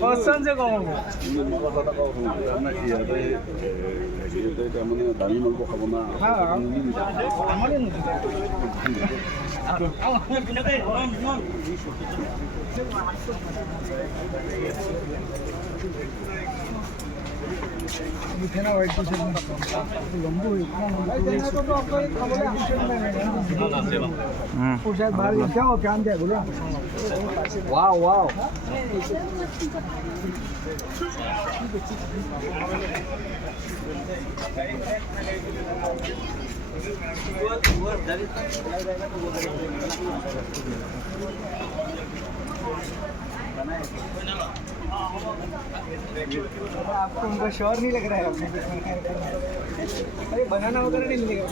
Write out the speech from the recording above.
बसचं कमावू दामी मालबो खाब ना ना वाईट लंबू शायद बाहर क्या हो क्या दिया बोलो वाह वाह आपको उनको श्योर नहीं लग रहा है अरे बनाना वगैरह नहीं मिलेगा